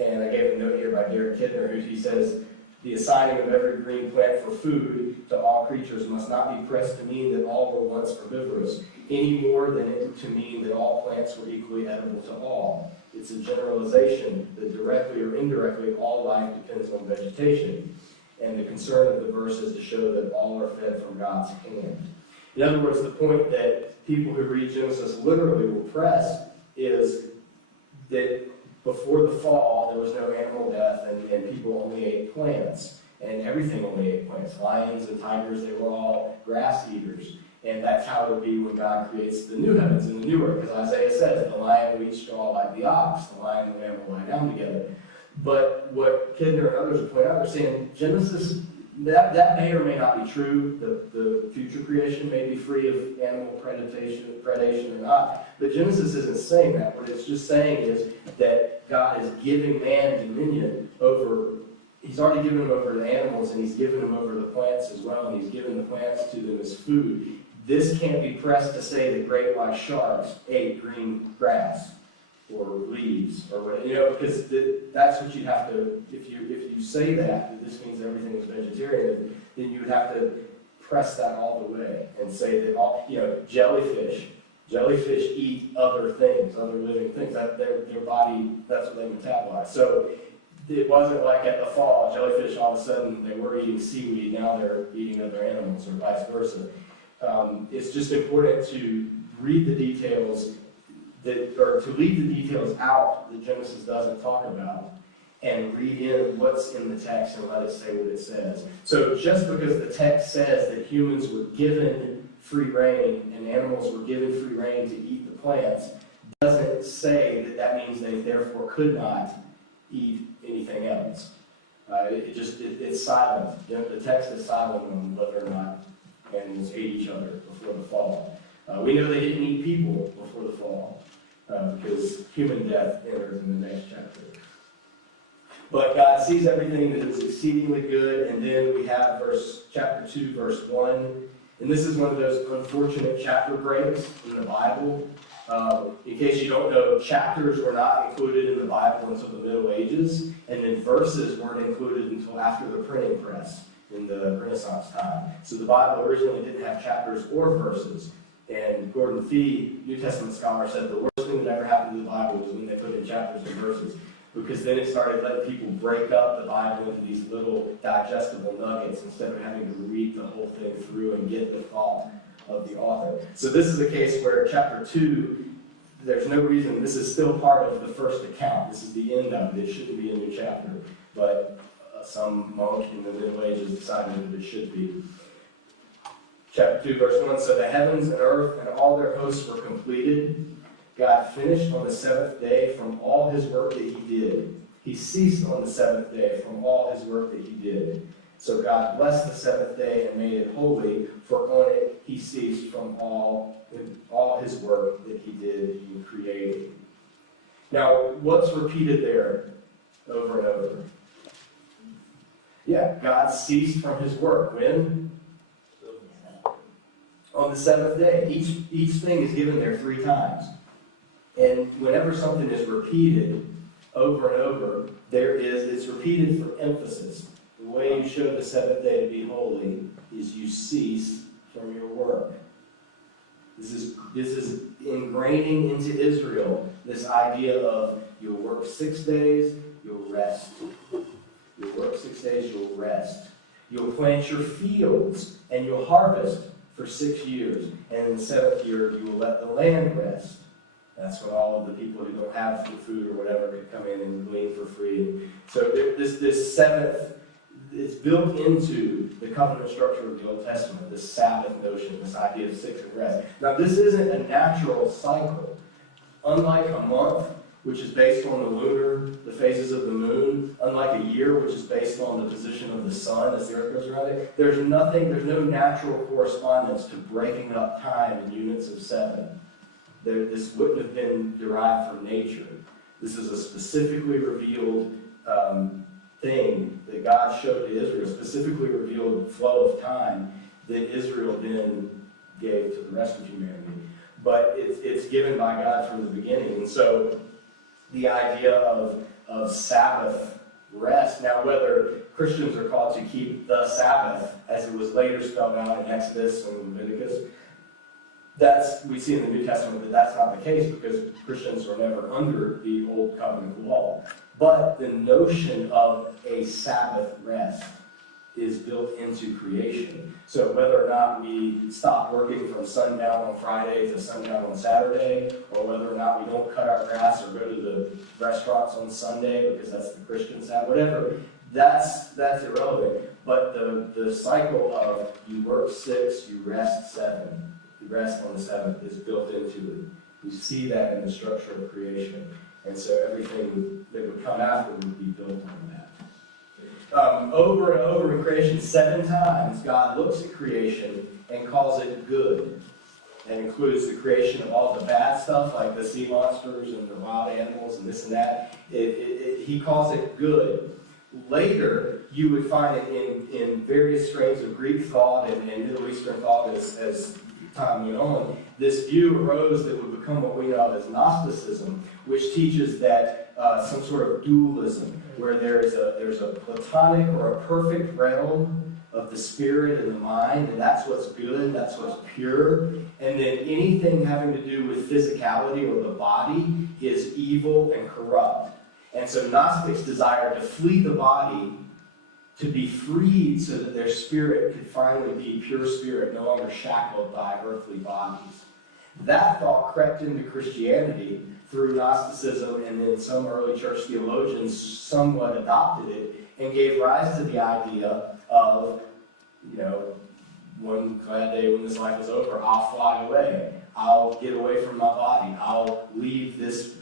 And I gave a note here by Derek Kidner, he says, the assigning of every green plant for food to all creatures must not be pressed to mean that all were once herbivorous, any more than it to mean that all plants were equally edible to all. It's a generalization that directly or indirectly all life depends on vegetation. And the concern of the verse is to show that all are fed from God's hand. In other words, the point that people who read Genesis literally will press is that before the fall, there was no animal death, and people only ate plants. And everything only ate plants. Lions and tigers, they were all grass eaters. And that's how it will be when God creates the new heavens and the new earth. Because Isaiah says, the lion will eat straw like the ox, the lion and the lamb will lie down together. But what Kidner and others will point out, they're saying Genesis, that may or may not be true. The future creation may be free of animal predation or not. But Genesis isn't saying that. What it's just saying is that God is giving man dominion over, he's already given him over the animals, and he's given him over the plants as well, and he's given the plants to them as food. This can't be pressed to say that great white sharks ate green grass or leaves or whatever, because that's what you'd have to, if you say that this means everything is vegetarian, then you would have to press that all the way and say that all, jellyfish eat other things, other living things. Their body, that's what they metabolize. So it wasn't like at the fall, jellyfish all of a sudden they were eating seaweed, now they're eating other animals, or vice versa. It's just important to read the details to leave the details out that Genesis doesn't talk about, and read in what's in the text and let it say what it says. So just because the text says that humans were given free reign and animals were given free reign to eat the plants, doesn't say that means they therefore could not eat anything else. It's silent. The text is silent on whether or not animals ate each other before the fall. We know they didn't eat people before the fall, because human death enters in the next chapter. But God sees everything that is exceedingly good, and then we have chapter 2, verse 1. And this is one of those unfortunate chapter breaks in the Bible. In case you don't know, chapters were not included in the Bible until the Middle Ages, and then verses weren't included until after the printing press in the Renaissance time. So the Bible originally didn't have chapters or verses. And Gordon Fee, New Testament scholar, said the worst thing that ever happened to the Bible was when they put in chapters and verses, because then it started letting people break up the Bible into these little digestible nuggets instead of having to read the whole thing through and get the thought of the author. So this is a case where chapter 2, there's no reason, this is still part of the first account. This is the end of it. It shouldn't be a new chapter. But some monk in the Middle Ages decided that it should be. Chapter 2, verse 1, so the heavens and earth and all their hosts were completed. God finished on the seventh day from all his work that he did. He ceased on the seventh day from all his work that he did. So God blessed the seventh day and made it holy, for on it he ceased from all his work that he did in creating. Now, what's repeated there over and over? Yeah, God ceased from his work. When? On the seventh day. Each thing is given there 3 times. And whenever something is repeated over and over, it's repeated for emphasis. The way you show the seventh day to be holy is you cease from your work. This is ingraining into Israel this idea of you'll work 6 days, you'll rest. You'll work 6 days, you'll rest. You'll plant your fields and you'll harvest for 6 years. And in the 7th year, you will let the land rest. That's when all of the people who don't have food or whatever could come in and glean for free. So this seventh is built into the covenant structure of the Old Testament, this Sabbath notion, this idea of 6 and rest. Now, this isn't a natural cycle. Unlike a month, which is based on the lunar, the phases of the moon, unlike a year, which is based on the position of the sun as the earth goes around it, there's no natural correspondence to breaking up time in units of 7. This wouldn't have been derived from nature. This is a specifically revealed thing that God showed to Israel, specifically revealed flow of time that Israel then gave to the rest of humanity. But it's given by God from the beginning. And so the idea of Sabbath rest, now whether Christians are called to keep the Sabbath, as it was later spelled out in Exodus and Leviticus, we see in the New Testament that that's not the case because Christians were never under the Old Covenant law. But the notion of a Sabbath rest is built into creation. So whether or not we stop working from sundown on Friday to sundown on Saturday, or whether or not we don't cut our grass or go to the restaurants on Sunday because that's the Christian Sabbath, whatever, that's irrelevant. But the cycle of you work 6, you rest 7, you rest on the 7th is built into it. You see that in the structure of creation. And so everything that would come after would be built on that. Over and over in creation, 7 times, God looks at creation and calls it good. That includes the creation of all the bad stuff, like the sea monsters and the wild animals and this and that. He calls it good. Later, you would find it in various strains of Greek thought and Middle Eastern thought as time went on. This view arose that would become what we know as Gnosticism, which teaches that some sort of dualism, where there's a platonic or a perfect realm of the spirit and the mind, and that's what's good, that's what's pure, and then anything having to do with physicality or the body is evil and corrupt. And so Gnostics desired to flee the body, to be freed so that their spirit could finally be pure spirit, no longer shackled by earthly bodies. That thought crept into Christianity through Gnosticism, and then some early church theologians somewhat adopted it and gave rise to the idea of, one glad day when this life is over, I'll fly away. I'll get away from my body. I'll leave this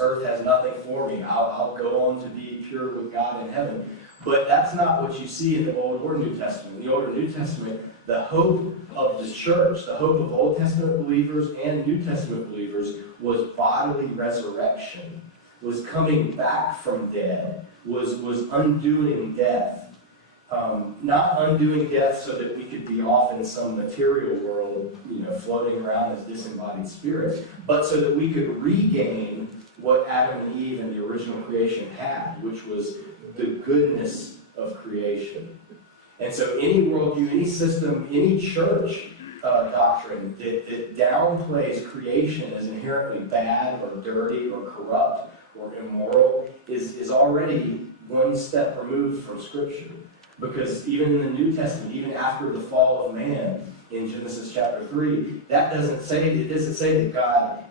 earth has nothing for me. I'll go on to be pure with God in heaven. But that's not what you see in the Old or New Testament. In the Old or New Testament, the hope of the church, the hope of Old Testament believers and New Testament believers was bodily resurrection, was coming back from dead, was undoing death. Not undoing death so that we could be off in some material world, floating around as disembodied spirits, but so that we could regain what Adam and Eve and the original creation had, which was the goodness of creation. And so any worldview, any system, any church doctrine that downplays creation as inherently bad or dirty or corrupt or immoral is already one step removed from Scripture. Because even in the New Testament, even after the fall of man in Genesis chapter 3, it doesn't say that God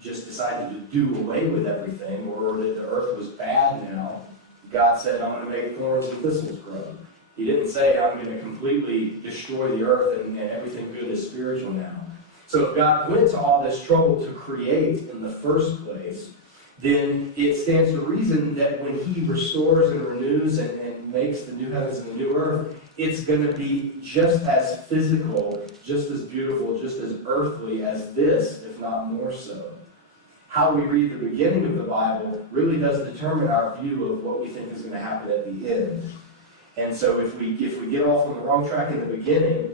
just decided to do away with everything or that the earth was bad now. God said, I'm going to make thorns and thistles grow. He didn't say, I'm going to completely destroy the earth and everything good is spiritual now. So if God went to all this trouble to create in the first place, then it stands to reason that when he restores and renews and makes the new heavens and the new earth, it's going to be just as physical, just as beautiful, just as earthly as this, if not more so. How we read the beginning of the Bible really does determine our view of what we think is going to happen at the end. And so if we get off on the wrong track in the beginning,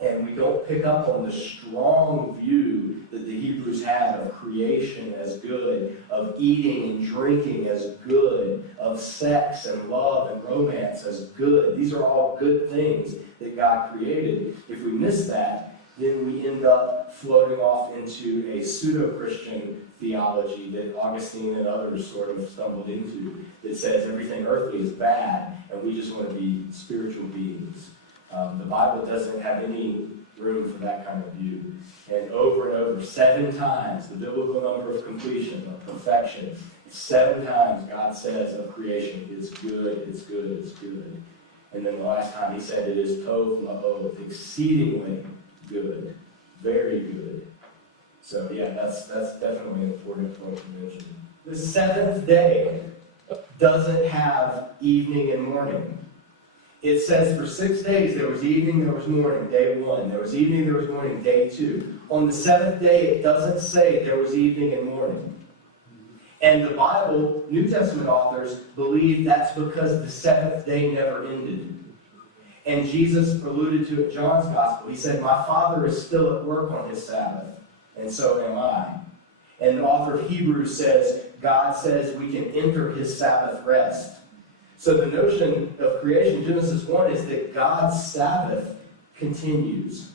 and we don't pick up on the strong view that the Hebrews had of creation as good, of eating and drinking as good, of sex and love and romance as good. These are all good things that God created. If we miss that, then we end up floating off into a pseudo-Christian theology that Augustine and others sort of stumbled into that says everything earthly is bad and we just want to be spiritual beings. The Bible doesn't have any room for that kind of view. And over, 7 times, the biblical number of completion, of perfection, 7 times God says of creation, it's good, it's good, it's good. And then the last time he said it is tov la'od, exceedingly good, very good. So yeah, that's definitely an important point to mention. The 7th day doesn't have evening and morning. It says for 6 days there was evening, there was morning, day 1. There was evening, there was morning, day 2. On the 7th day, it doesn't say there was evening and morning. And the Bible, New Testament authors, believe that's because the 7th day never ended. And Jesus alluded to it in John's Gospel. He said, my Father is still at work on his Sabbath, and so am I. And the author of Hebrews says, God says we can enter his Sabbath rest. So the notion of creation, Genesis 1, is that God's Sabbath continues.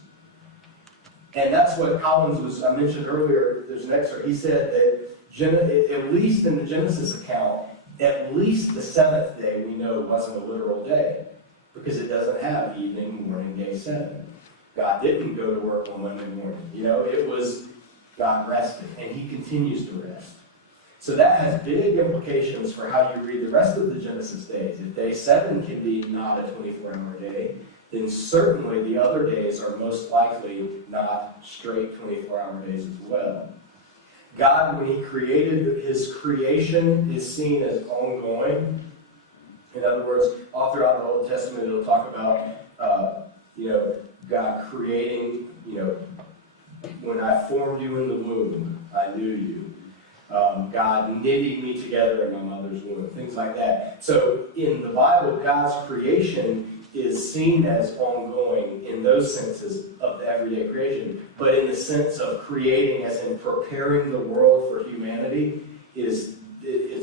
And that's what Collins I mentioned earlier, there's an excerpt, he said that at least in the Genesis account, at least the 7th day we know wasn't a literal day, because it doesn't have evening, morning, day 7. God didn't go to work on Monday morning. It was God rested, and he continues to rest. So that has big implications for how you read the rest of the Genesis days. If day 7 can be not a 24-hour day, then certainly the other days are most likely not straight 24-hour days as well. God, when he created his creation, is seen as ongoing. In other words, all throughout the Old Testament, it'll talk about, God creating, when I formed you in the womb, I knew you. God knitting me together in my mother's womb, things like that. So in the Bible, God's creation is seen as ongoing in those senses of the everyday creation. But in the sense of creating, as in preparing the world for humanity, it's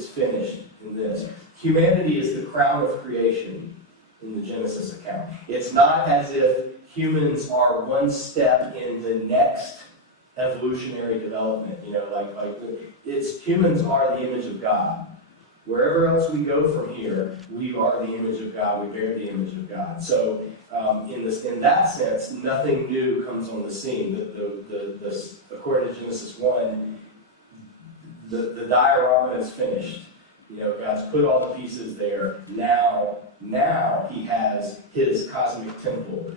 finished in this. Humanity is the crown of creation in the Genesis account. It's not as if humans are one step in the next evolutionary development, it's humans are the image of God. Wherever else we go from here, we are the image of God. We bear the image of God. So, in that sense, nothing new comes on the scene. According to Genesis 1, the diorama is finished. God's put all the pieces there. Now He has His cosmic temple,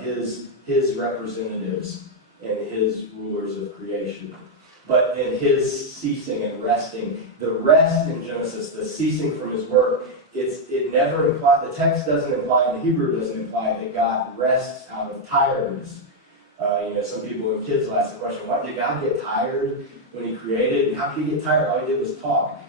His representatives, and His rulers of creation. But in His ceasing and resting, the rest in Genesis, the ceasing from His work, it never implies, the text doesn't imply, and the Hebrew doesn't imply that God rests out of tiredness. Some people, when kids will ask the question, why did God get tired when He created? How could He get tired? All He did was talk.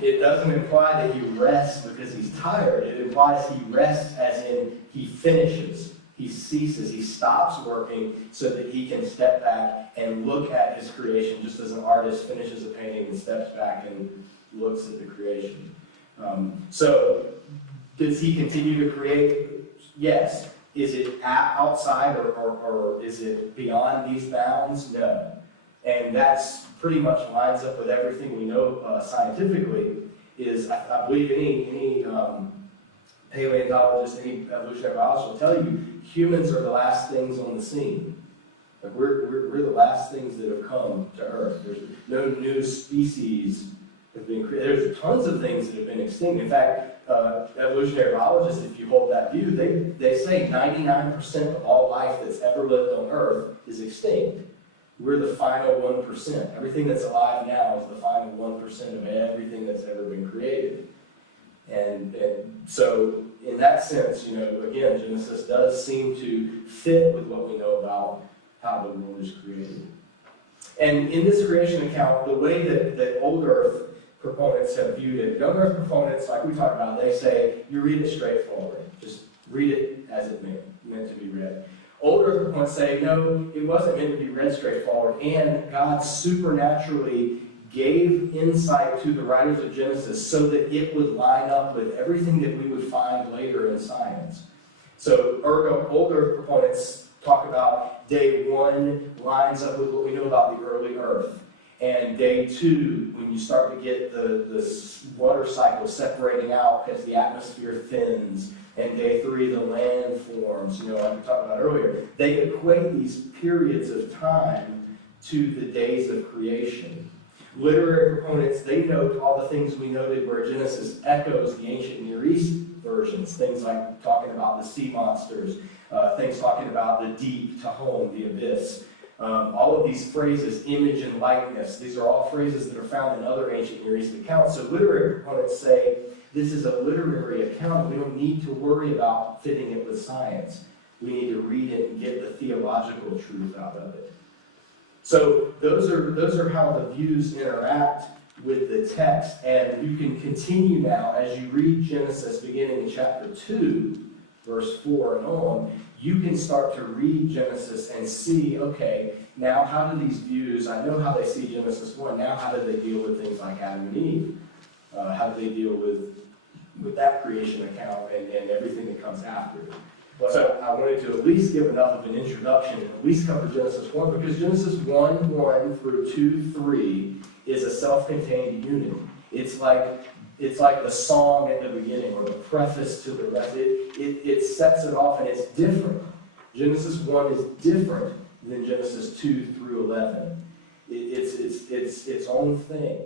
It doesn't imply that He rests because He's tired. It implies He rests as in He finishes. He ceases, He stops working so that He can step back and look at His creation, just as an artist finishes a painting and steps back and looks at the creation. So, does He continue to create? Yes. Is it outside or is it beyond these bounds? No. And that's pretty much lines up with everything we know scientifically. I believe any paleontologist, any evolutionary biologist will tell you, humans are the last things on the scene. We're the last things that have come to Earth. There's no new species have been created. There's tons of things that have been extinct. In fact, evolutionary biologists, if you hold that view, they say 99% of all life that's ever lived on Earth is extinct. We're the final 1%. Everything that's alive now is the final 1% of everything that's ever been created. And so, in that sense, again, Genesis does seem to fit with what we know about how the world is created. And in this creation account, the way that old Earth proponents have viewed it, young Earth proponents, like we talked about, they say, you read it straightforward. Just read it as it meant to be read. Old Earth proponents say, no, it wasn't meant to be read straightforward, and God supernaturally gave insight to the writers of Genesis so that it would line up with everything that we would find later in science. So old Earth proponents talk about day 1 lines up with what we know about the early Earth. And day 2, when you start to get the water cycle separating out as the atmosphere thins, and day 3, the land forms, like we talked about earlier, they equate these periods of time to the days of creation. Literary proponents, they note all the things we noted where Genesis echoes the ancient Near East versions, things like talking about the sea monsters, things talking about the deep, Tehom, the abyss. All of these phrases, image and likeness, these are all phrases that are found in other ancient Near East accounts. So literary proponents say this is a literary account. We don't need to worry about fitting it with science. We need to read it and get the theological truth out of it. So those are how the views interact with the text. And you can continue now as you read Genesis beginning in chapter 2, verse 4 and on. You can start to read Genesis and see, okay, now how do these views, I know how they see Genesis 1, now how do they deal with things like Adam and Eve? How do they deal with that creation account and everything that comes after it? So I wanted to at least give enough of an introduction and at least cover Genesis 1, because Genesis 1 through 2:3 is a self-contained unit. It's like the song at the beginning or the preface to the rest. It sets it off, and it's different. Genesis 1 is different than Genesis 2 through 11. It's its own thing.